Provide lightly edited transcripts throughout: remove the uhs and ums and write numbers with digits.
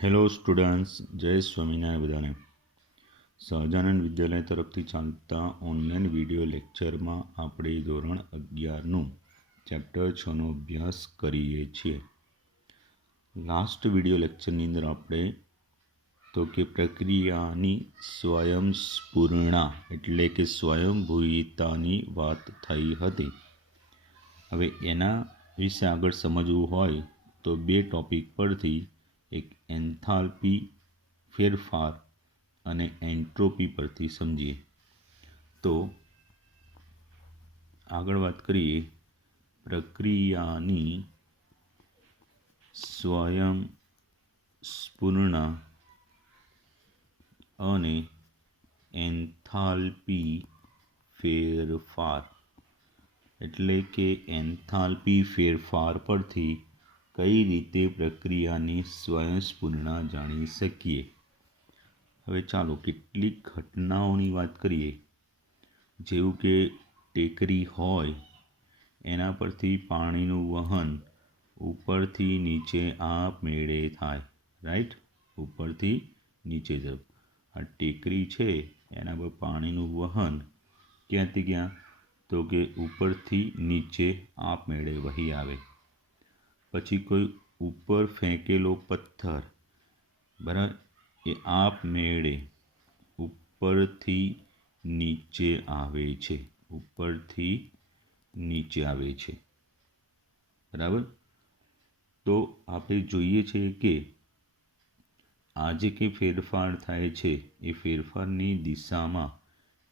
Hello students, જય સ્વામિનારાયણ બધાને. સહજાનંદ વિદ્યાલય તરફથી ચાલતા ઓનલાઈન વિડીયો લેક્ચરમાં આપણે ધોરણ 11નું ચેપ્ટર 6નો અભ્યાસ કરીએ છીએ. લાસ્ટ વિડીયો લેક્ચરની અંદર આપણે તો કે પ્રક્રિયાની સ્વયંસ્ફુરણા એટલે કે સ્વયંભૂયિતાની વાત થઈ હતી. હવે એના વિશે આગળ સમજવું હોય તો બે ટોપિક પરથી એક એન્થાલ્પી ફેરફાર અને એન્ટ્રોપી પરથી સમજીએ. તો આગળ વાત કરીએ પ્રક્રિયાની સ્વયંસ્ફુરણા અને એન્થાલ્પી ફેરફાર એટલે કે એન્થાલ્પી ફેરફાર પરથી કઈ રીતે પ્રક્રિયાની સ્વયંસ્ફુરણા જાણી શકીએ. હવે ચાલો કેટલીક ઘટનાઓની વાત કરીએ. જેવું કે ટેકરી હોય એના પરથી પાણીનું વહન ઉપરથી નીચે આપમેળે થાય, રાઈટ? ઉપરથી નીચે તરફ આ ટેકરી છે એના પર પાણીનું વહન ક્યાંથી ક્યાં, તો કે ઉપરથી નીચે આપમેળે વહી આવે. પછી કોઈ ઉપર ફેંકેલો પથ્થર, બરાબર, એ આપમેળે ઉપરથી નીચે આવે છે, ઉપરથી નીચે આવે છે, બરાબર. તો આપણે જોઈએ છીએ કે આ જે કંઈ ફેરફાર થાય છે એ ફેરફારની દિશામાં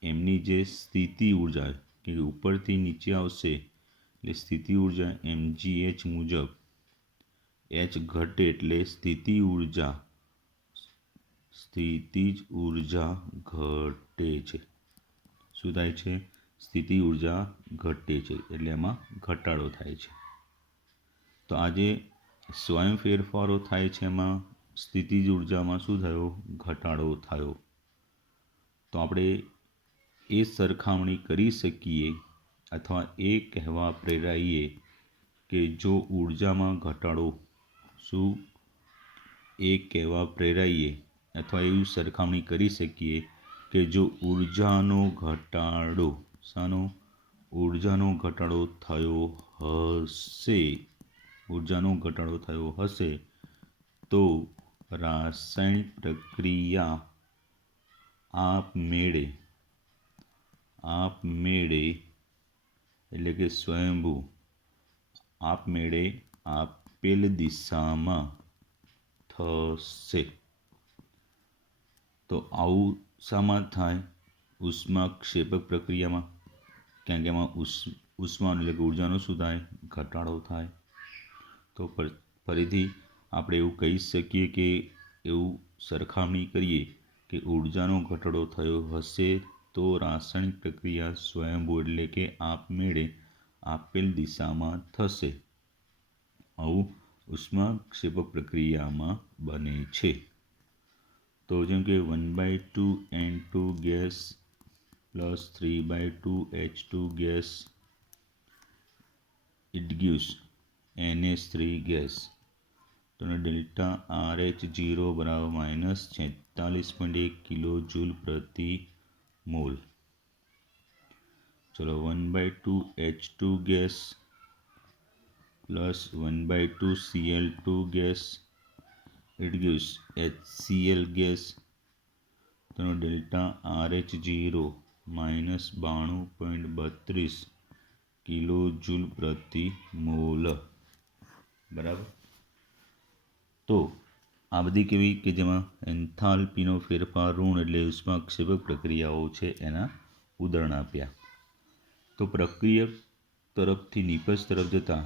એમની જે સ્થિતિ ઉર્જા કે ઉપરથી નીચે આવશે એટલે સ્થિતિ ઉર્જા mgh મુજબ h ઘટે એટલે સ્થિતિજ ઉર્જા ઘટે છે. શું થાય છે? સ્થિતિ ઉર્જા ઘટે છે એટલે એમાં ઘટાડો થાય છે. તો આજે સ્વયં ફેરફારો થાય છે એમાં સ્થિતિજ ઉર્જામાં શું થયો? ઘટાડો થયો. તો આપણે એ સરખામણી કરી શકીએ અથવા એ કહેવા પ્રેરાઈએ કે જો ઉર્જામાં ઘટાડો, શું એ કહેવા પ્રેરાઈએ અથવા એવી સરખામણી કરી શકીએ કે જો ઉર્જાનો ઘટાડો, શાનો? ઉર્જાનો ઘટાડો થયો હશે, ઉર્જાનો ઘટાડો થયો હશે તો રાસાયણિક પ્રક્રિયા આપમેળે એટલે કે સ્વયંભૂ આપમેળે આપેલ દિશામાં થશે. તો આવું શામાં થાય? ઉષ્માક્ષેપક પ્રક્રિયામાં, કારણ કે એમાં ઉષ્મા એટલે કે ઉર્જાનો શું થાય? ઘટાડો થાય. તો ફરીથી આપણે એવું કહી શકીએ કે એવું સરખામણી કરીએ કે ઉર્જાનો ઘટાડો થયો હશે તો રાસાયણિક પ્રક્રિયા સ્વયંભૂ એટલે કે આપમેળે આપેલ દિશામાં થશે. આવું ઉષ્માક્ષેપક પ્રક્રિયામાં બને છે. તો જેમ કે 1/2 N2 gas plus 3/2 H2 gas it gives NH3 gas. તો ડેલ્ટા RH0 બરાબર -46.1 કિલો જૂલ પ્રતિ મોલ. ચલો 1/2 H2 gas plus 1/2 Cl2 gas it gives HCl gas. તેનો ડેલ્ટા RH0 -92.32 કિલો જૂલ પ્રતિ મોલ, બરાબર. તો આ બધી કેવી કે જેમાં એન્થાલ્પીનો ફેરફાર ઋણ એટલે ઉષ્માક્ષેપક પ્રક્રિયાઓ છે એના ઉદાહરણ આપ્યા. તો પ્રક્રિયક તરફથી નિપજ તરફ જતાં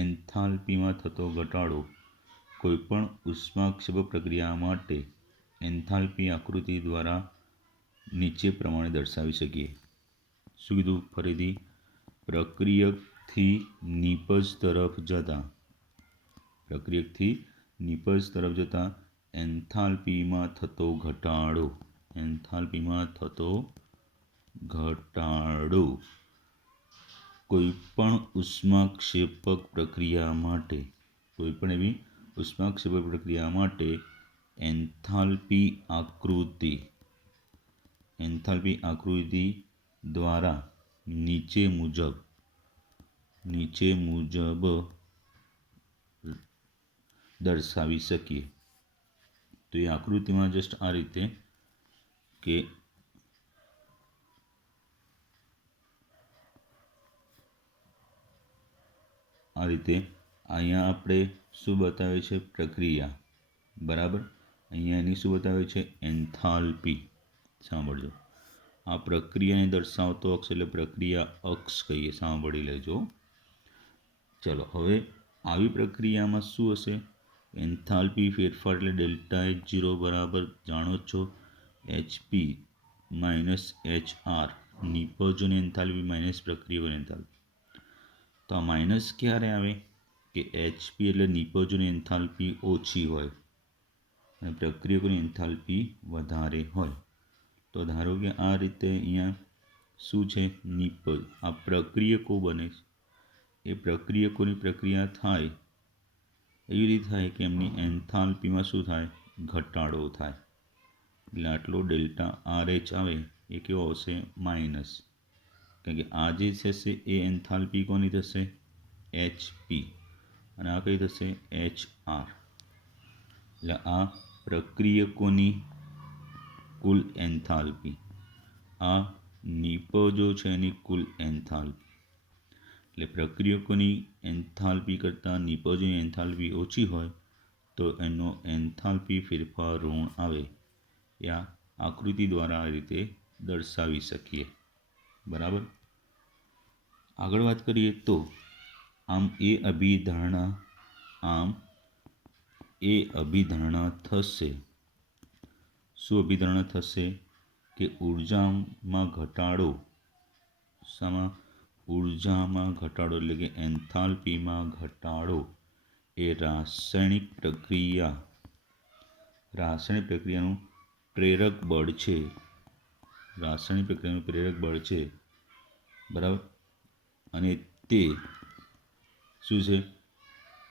એન્થાલ્પીમાં થતો ઘટાડો કોઈપણ ઉષ્માક્ષેપક પ્રક્રિયા માટે એન્થાલ્પી આકૃતિ દ્વારા નીચે પ્રમાણે દર્શાવી શકીએ. શું કીધું? ફરીથી પ્રક્રિયકથી નિપજ તરફ જતાં એન્થાલ્પીમાં થતો ઘટાડો કોઈપણ ઉષ્માક્ષેપક પ્રક્રિયા માટે એન્થાલ્પી આકૃતિ દ્વારા નીચે મુજબ દર્શાવી શકીએ. તો એ આકૃતિમાં જસ્ટ આ રીતે કે આ રીતે અહીંયા આપણે શું બતાવે છે? પ્રક્રિયા. બરાબર. અહીંયા એની શું બતાવે છે? એન્થાલ્પી. સાંભળજો, આ પ્રક્રિયાને દર્શાવતો અક્ષ એટલે પ્રક્રિયા અક્ષ કહીએ. સાંભળી લેજો. ચલો, હવે આવી પ્રક્રિયામાં શું હશે? એન્થાલ્પી ફેરફાર એટલે ડેલ્ટા H0 બરાબર જાણો છો HP માઇનસ HR. નિપજોની એન્થાલ્પી માઇનસ પ્રક્રિયાઓની એન્થાલ્પી. તો આ માઇનસ ક્યારે આવે? કે HP એટલે નિપજોની એન્થાલ્પી ઓછી હોય અને પ્રક્રિયકોની એન્થાલ્પી વધારે હોય. તો ધારો કે આ રીતે અહીંયા શું છે? નિપજ. આ પ્રક્રિયકો બને છે. એ પ્રક્રિયકોની પ્રક્રિયા થાય એવી રીતે થાય કે એમની એન્થાલ્પીમાં શું થાય? ઘટાડો થાય. એટલે આટલો ડેલ્ટા RH આવે એ કેવો આવશે? માઇનસ. કારણ કે આ જે થશે એ એન્થાલ્પી કોની થશે? HP. અને આ કઈ થશે? HR. એટલે આ પ્રક્રિયકોની કુલ એન્થાલ્પી, આ નિપજો છે એની કુલ એન્થાલ્પી. એટલે પ્રક્રિયકોની એન્થાલ્પી કરતાં નિપજોની એન્થાલ્પી ઓછી હોય તો એનો એન્થાલ્પી ફેરફાર ઋણ આવે. એ આ આકૃતિ દ્વારા આ રીતે દર્શાવી શકીએ. બરાબર. આગળ વાત કરીએ તો આમ એ અભિધારણા થશે. શું અભિધારણા થશે? કે ઉર્જામાં ઘટાડો. ઉર્જામાં ઘટાડો એટલે કે એન્થાલ્પીમાં ઘટાડો એ રાસાયણિક પ્રક્રિયાનું પ્રેરક બળ છે. રાસાયણિક પ્રક્રિયાનું પ્રેરક બળ છે. બરાબર. અને તે શું છે?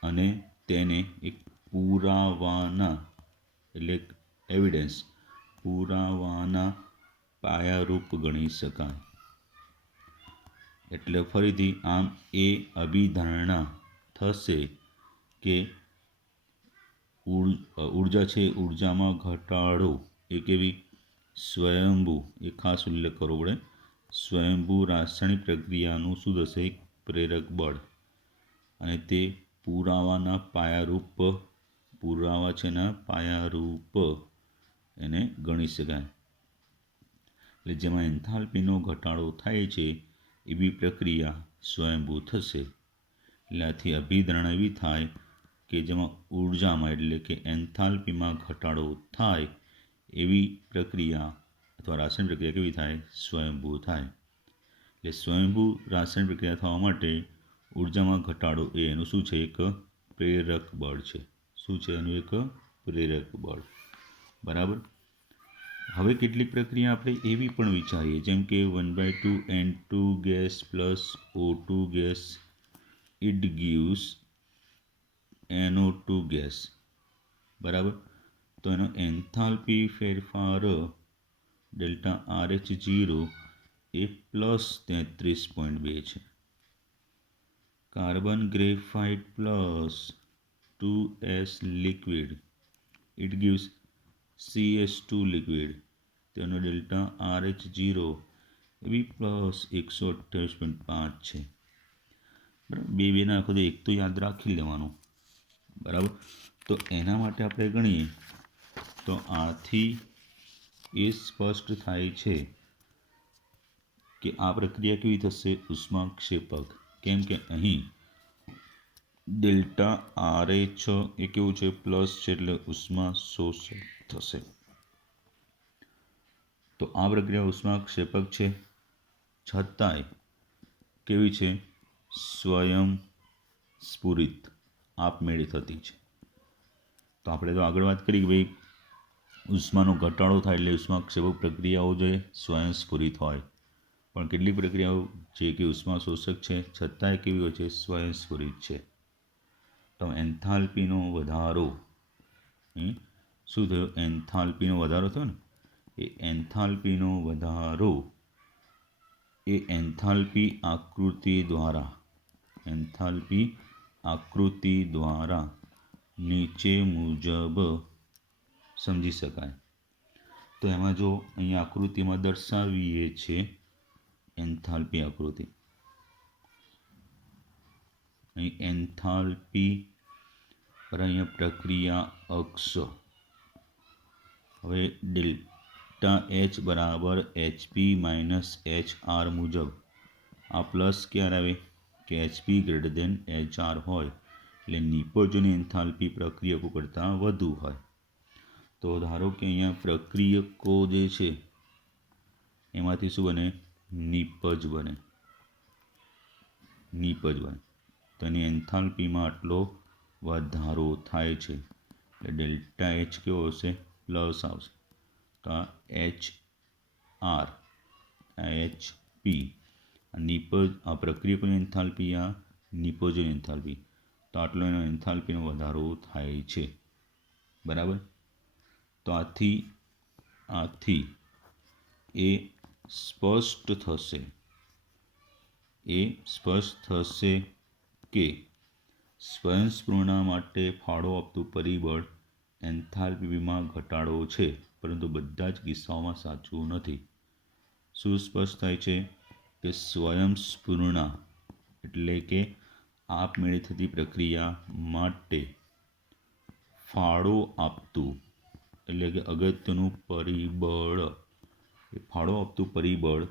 અને તેને એક પુરાવાના એટલે એવિડન્સ, પુરાવાના પાયારૂપ ગણી શકાય. એટલે ફરીથી આમ એ અભિધારણા થશે કે ઉર્જા છે, ઉર્જામાં ઘટાડો એ કેવી? સ્વયંભૂ. એ ખાસ ઉલ્લેખ કરવો પડે. સ્વયંભૂ રાસાયણિક પ્રક્રિયાનું શું થશે? એક પ્રેરક બળ. અને તે પુરાવાના પાયારૂપ, પુરાવા છે એના પાયારૂપ એને ગણી શકાય. એટલે જેમાં એન્થાલ્પીનો ઘટાડો થાય છે એવી પ્રક્રિયા સ્વયંભૂ થશે. એટલે આથી અભિધારણા એવી થાય કે જેમાં ઉર્જામાં એટલે કે એન્થાલ્પીમાં ઘટાડો થાય એવી પ્રક્રિયા અથવા રાસાયણિક પ્રક્રિયા કેવી થાય? સ્વયંભૂ થાય. એટલે સ્વયંભૂ રાસાયણિક પ્રક્રિયા થવા માટે ઉર્જામાં ઘટાડો એ એનું શું છે? એક પ્રેરક બળ છે. શું છે? એનું એક પ્રેરક બળ. બરાબર. હવે કેટલીક પ્રક્રિયા આપણે એવી પણ વિચારીએ, જેમ કે 1/2 N2 gas plus O2 gas it gives NO2 gas. બરાબર. તો એનો એન્થાલ્પી ફેરફાર ડેલ્ટા RH0 એ પ્લસ 33.2 છે. Carbon graphite plus 2S liquid it gives CS2 liquid. તેનો ડેલ્ટા RH0 એ બી પ્લસ 128.5 છે. બરાબર. બે નાખો તો એક તો યાદ રાખી લેવાનું. બરાબર. તો એના માટે આપણે ગણીએ તો આથી એ સ્પષ્ટ થાય છે કે આ પ્રક્રિયા કેવી થશે? ઉષ્માક્ષેપક. કેમ કે અહીં ડેલ્ટા RH એ કેવું છે? પ્લસ છે. એટલે ઉષ્મા શોષક થશે. તો આ પ્રક્રિયા ઉષ્માક્ષેપક છે, છતાંય કેવી છે? સ્વયંસ્ફુરિત, આપમેળે થતી છે. તો આપણે તો આગળ વાત કરી કે ભાઈ ઉષ્માનો ઘટાડો થાય એટલે ઉષ્માક્ષેપક પ્રક્રિયાઓ જે સ્વયંસ્ફુરિત હોય. પણ કેટલીક પ્રક્રિયાઓ જે કે ઉષ્મા શોષક છે છતાંય કેવી હોય છે? સ્વયંસ્ફુરિત છે. તો એન્થાલ્પીનો વધારો શું થયું? એન્થાલ્પીનો વધારો થયો ને, એ એન્થાલ્પીનો વધારો એ એન્થાલ્પી આકૃતિ દ્વારા નીચે મુજબ સમજી શકાય. તો એમાં જો અહીંયા આકૃતિમાં દર્શાવીએ છે એન્થાલ્પી આકૃતિ, અહીં એન્થાલ્પી પર અહીંયા પ્રક્રિયા અક્ષ. હવે ડેલ્ટા એચ બરાબર HP માઇનસ HR મુજબ આ પ્લસ ક્યારે આવે કે HP ગ્રેટર દેન HR હોય એટલે નિપજોની એન્થાલ્પી પ્રક્રિયકો કરતાં વધુ હોય. તો ધારો કે અહીંયા પ્રક્રિયકો જે છે એમાંથી શું બને? નિપજ બને. તો એની એન્થાલ્પીમાં આટલો વધારો થાય છે એટલે ડેલ્ટા એચ કેવો હશે? પ્લસ આવશે. તો આ HR, આ HP, આ પ્રક્રિયકોની એન્થાલ્પી, આ નિપજોની એન્થાલ્પી, તો આટલો એનો એન્થાલ્પીનો વધારો થાય છે. બરાબર. તો આથી એ સ્પષ્ટ થશે કે સ્વયંસ્ફુરણા માટે ફાળો આપતું પરિબળ એન્થાલ્પીમાં ઘટાડો છે, પરંતુ બધા જ કિસ્સાઓમાં સાચું નથી. શું સ્પષ્ટ થાય છે? કે સ્વયંસ્ફુરણા એટલે કે આપમેળે થતી પ્રક્રિયા માટે ફાળો આપતું એટલે કે અગત્યનું પરિબળ, એ ફાળો આપતું પરિબળ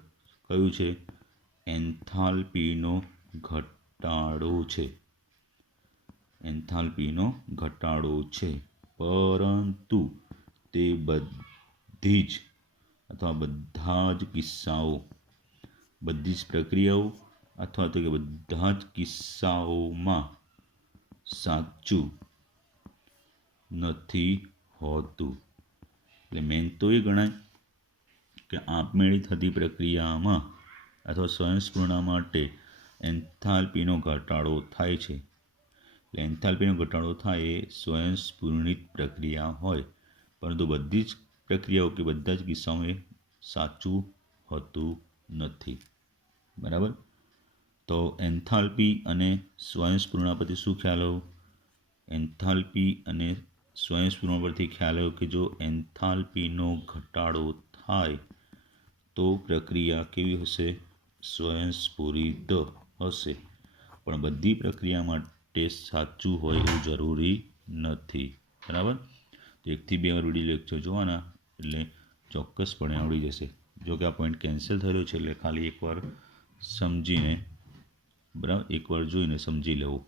કયું છે? એન્થાલ્પીનો ઘટાડો છે. પરંતુ તે બધી જ અથવા બધા જ કિસ્સાઓ, બધી જ પ્રક્રિયાઓ અથવા તો કે બધા જ કિસ્સાઓમાં સાચું નથી હોતું. એટલે મેન તો એ ગણાય કે આપમેળે થતી પ્રક્રિયામાં અથવા સ્વયંસ્ફુરણા માટે એન્થાલ્પીનો ઘટાડો થાય છે. એટલે એન્થાલ્પીનો ઘટાડો થાય એ સ્વયંસ્ફુરણિત પ્રક્રિયા હોય, પરંતુ બધી જ પ્રક્રિયાઓ કે બધા જ કિસ્સાઓમાં એ સાચું હોતું નથી. બરાબર. તો એન્થાલ્પી અને સ્વયંસ્ફુરણા પરથી શું ખ્યાલ આવ્યો? એન્થાલ્પી અને સ્વયંસ્ફુરણા પરથી ખ્યાલ આવ્યો કે જો એન્થાલ્પીનો ઘટાડો થાય તો પ્રક્રિયા કેવી હશે? સ્વયંસ્ફુરિત હશે. પણ બધી પ્રક્રિયા માટે સાચું હોય એવું જરૂરી નથી. બરાબર. તો 1 થી 2 વાર વિડીયો લેક્ચર જોવાના એટલે ચોક્કસપણે આવડી જશે. જો કે આ પોઈન્ટ કેન્સલ થયેલો છે એટલે ખાલી એકવાર સમજીને, બરાબર, એકવાર જોઈને સમજી લેવું.